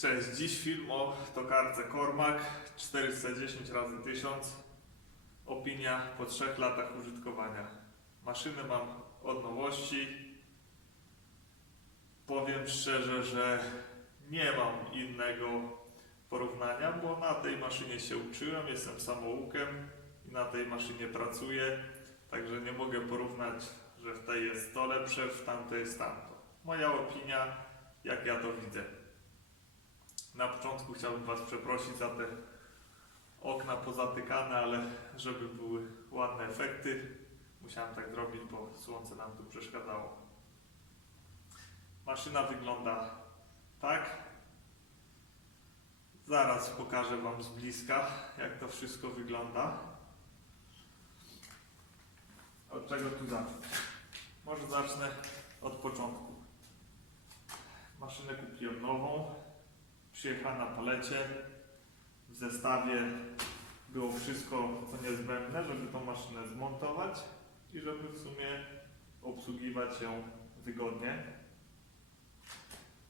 Cześć, dziś film o tokarce Cormac 410 razy 1000 Opinia po 3 latach użytkowania. Maszynę mam od nowości. Powiem szczerze, że nie mam innego porównania, bo na tej maszynie się uczyłem, jestem samoukiem i na tej maszynie pracuję, także nie mogę porównać, że w tej jest to lepsze, w tamtej jest tamto. Moja opinia, jak ja to widzę. Na początku chciałbym Was przeprosić za te okna pozatykane, ale żeby były ładne efekty, musiałem tak zrobić, bo słońce nam tu przeszkadzało. Maszyna wygląda tak. Zaraz pokażę Wam z bliska, jak to wszystko wygląda. Od czego tu zacząć? Może zacznę od początku. Maszynę kupiłem nową, przyjechała na palecie. W zestawie było wszystko, co niezbędne, żeby tą maszynę zmontować i żeby w sumie obsługiwać ją wygodnie.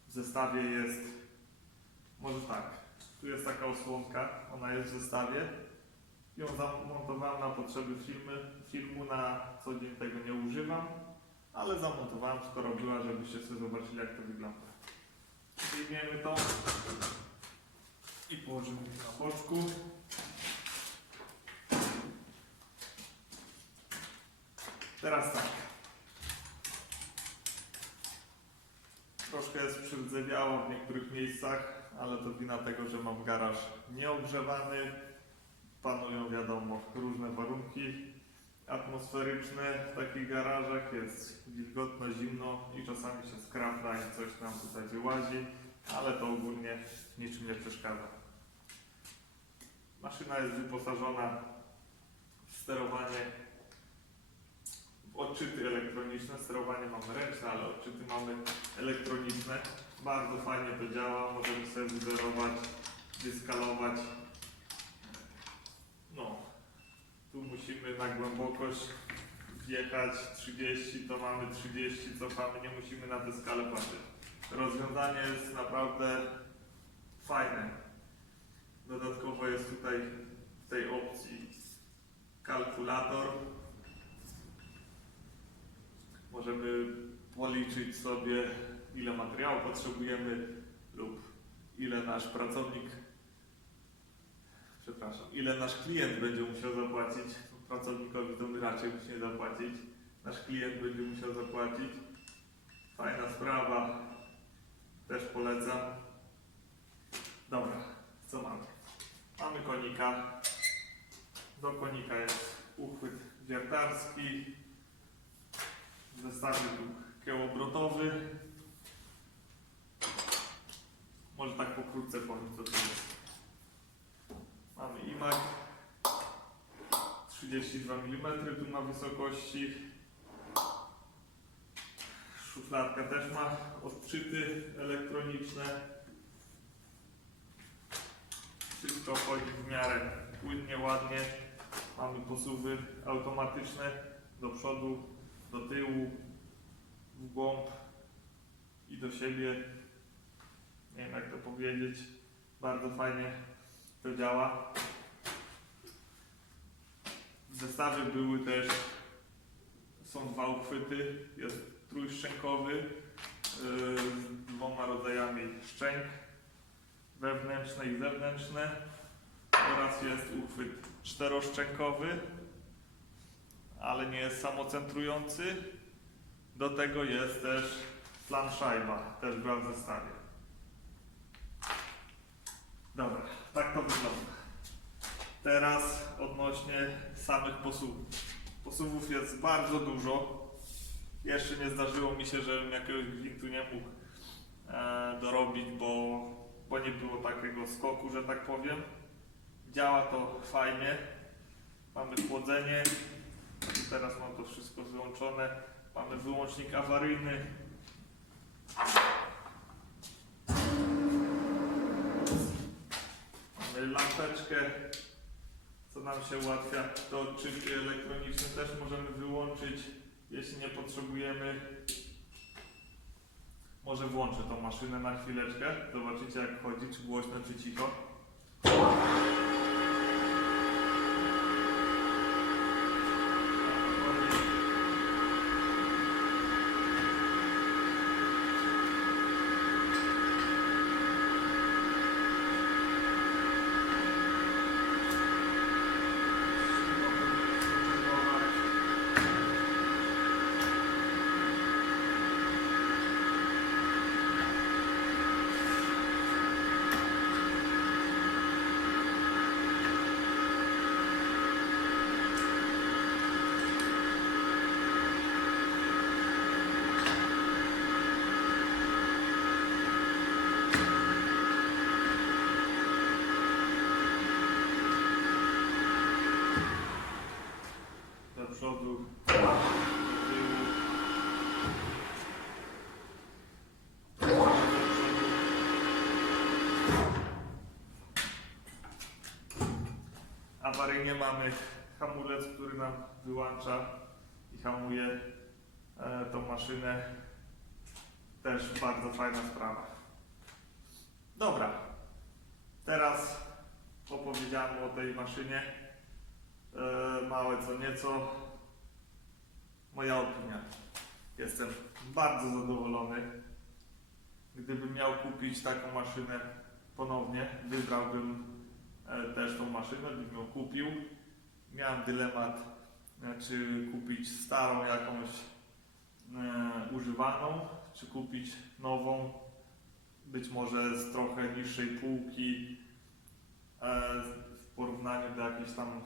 W zestawie jest, może tak, tu jest taka osłonka, ona jest w zestawie. Ją zamontowałem na potrzeby filmy, filmu, na co dzień tego nie używam, ale zamontowałem, skoro była, żebyście sobie zobaczyli, jak to wygląda. Wyjmiemy to i położymy na boczku. Teraz tak. Troszkę jest przydzewiało w niektórych miejscach, ale to wina tego, że mam garaż nieogrzewany. Panują, wiadomo, różne warunki atmosferyczne w takich garażach. Jest wilgotno, zimno i czasami się skrapla i coś nam tutaj wyłazi, ale to ogólnie niczym nie przeszkadza. Maszyna jest wyposażona w sterowanie w odczyty elektroniczne. Sterowanie mamy ręczne, ale odczyty mamy elektroniczne. Bardzo fajnie to działa. Możemy sobie wyzerować, wyskalować. No, tu musimy na głębokość wjechać 30, to mamy 30, cofamy, nie musimy na tę skalę patrzeć. Rozwiązanie jest naprawdę fajne. Dodatkowo jest tutaj w tej opcji kalkulator. Możemy policzyć sobie, ile materiału potrzebujemy lub ile nasz pracownik, przepraszam, ile nasz klient będzie musiał zapłacić. Pracownikowi to my raczej musimy zapłacić. Nasz klient będzie musiał zapłacić. Fajna sprawa, też polecam. Dobra, co mamy? Mamy konika. Do konika jest uchwyt wiertarski. W zestawie był kiełobrotowy. Może tak pokrótce powiem co to jest. Imak 32 mm tu na wysokości. Szufladka też ma odczyty elektroniczne. Wszystko chodzi w miarę płynnie, ładnie. Mamy posuwy automatyczne do przodu, do tyłu, w głąb i do siebie. Nie wiem jak to powiedzieć. Bardzo fajnie to działa. W zestawie były też, są dwa uchwyty. Jest trójszczękowy yy, z dwoma rodzajami szczęk wewnętrzne i zewnętrzne oraz jest uchwyt czteroszczękowy, ale nie jest samocentrujący. Do tego jest też planszajba, też była w zestawie. Dobra, tak to wygląda. Teraz odnośnie samych posuwów. Posuwów jest bardzo dużo. Jeszcze nie zdarzyło mi się, żebym jakiegoś gwintu nie mógł e, dorobić, bo, bo nie było takiego skoku, że tak powiem. Działa to fajnie. Mamy chłodzenie. Teraz mam to wszystko wyłączone. Mamy wyłącznik awaryjny. Mamy lampeczkę, co nam się ułatwia. Te odczyty elektroniczne też możemy wyłączyć, jeśli nie potrzebujemy. Może włączę tą maszynę na chwileczkę. Zobaczycie jak chodzi, czy głośno, czy cicho. do przodu, do tyłu. Do przodu. Awaryjnie mamy hamulec, który nam wyłącza i hamuje e, tą maszynę. Też bardzo fajna sprawa. Dobra, teraz opowiedziałem o tej maszynie. E, małe co nieco. Moja opinia. Jestem bardzo zadowolony. Gdybym miał kupić taką maszynę ponownie, wybrałbym też tą maszynę, bym ją kupił. Miałem dylemat, e, czy kupić starą jakąś e, używaną, czy kupić nową, być może z trochę niższej półki e, w porównaniu do jakichś tam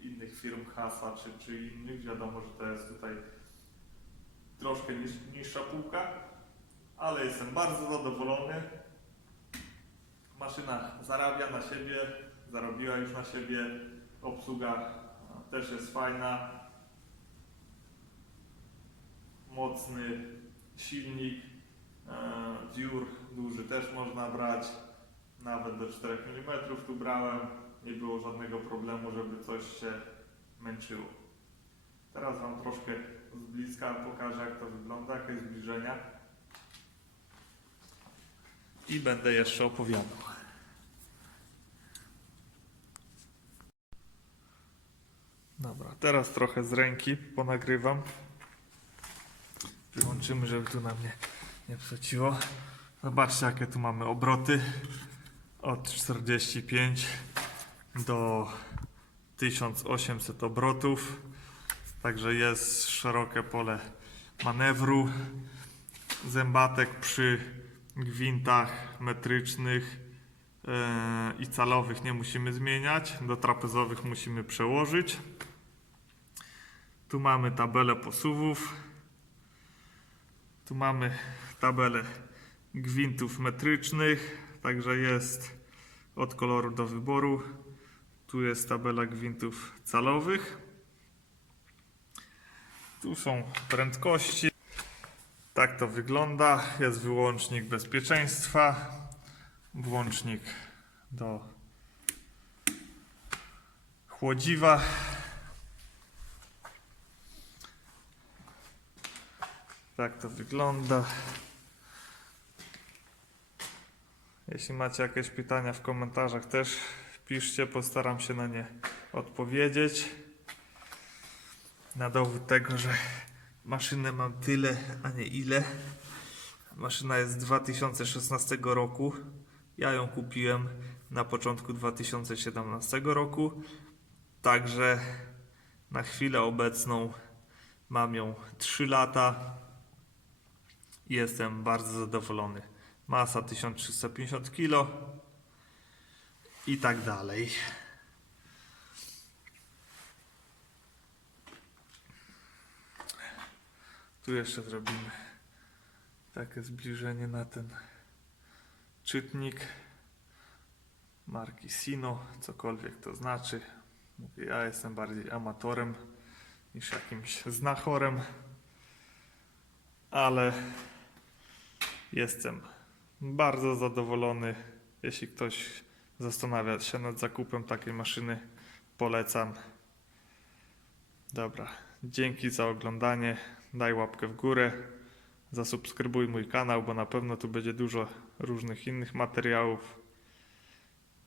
innych firm Hasa czy, czy innych. Wiadomo, że to jest tutaj troszkę niż, niższa półka, ale jestem bardzo zadowolony. Maszyna zarabia na siebie, zarobiła już na siebie. Obsługa e, też jest fajna. Mocny silnik, e, dziur duży też można brać. Nawet do 4 mm tu brałem nie było żadnego problemu, żeby coś się męczyło. Teraz Wam troszkę z bliska pokażę, jak to wygląda, jakie zbliżenia. I będę jeszcze opowiadał. Dobra, teraz trochę z ręki ponagrywam. Wyłączymy, żeby tu na mnie nie psociło. Zobaczcie, jakie tu mamy obroty. Od 45 do 1800 obrotów. Także jest szerokie pole manewru. Zębatek przy gwintach metrycznych e, i calowych nie musimy zmieniać. Do trapezowych musimy przełożyć. Tu mamy tabelę posuwów. Tu mamy tabelę gwintów metrycznych. Także jest od koloru do wyboru. Tu jest tabela gwintów calowych. Tu są prędkości. Tak to wygląda. Jest wyłącznik bezpieczeństwa. Włącznik do chłodziwa. Tak to wygląda. Jeśli macie jakieś pytania w komentarzach też piszcie, postaram się na nie odpowiedzieć. Na dowód tego, że maszynę mam tyle, a nie ile. Maszyna jest z 2016 roku. Ja ją kupiłem na początku 2017 roku. Także na chwilę obecną mam ją 3 lata. Jestem bardzo zadowolony. Masa 1350 kg i tak dalej. Tu jeszcze zrobimy takie zbliżenie na ten czytnik marki Sino, cokolwiek to znaczy. Ja jestem bardziej amatorem niż jakimś znachorem, ale jestem bardzo zadowolony. Jeśli ktoś zastanawia się nad zakupem takiej maszyny, polecam. Dobra, dzięki za oglądanie. Daj łapkę w górę, zasubskrybuj mój kanał, bo na pewno tu będzie dużo różnych innych materiałów.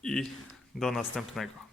I do następnego.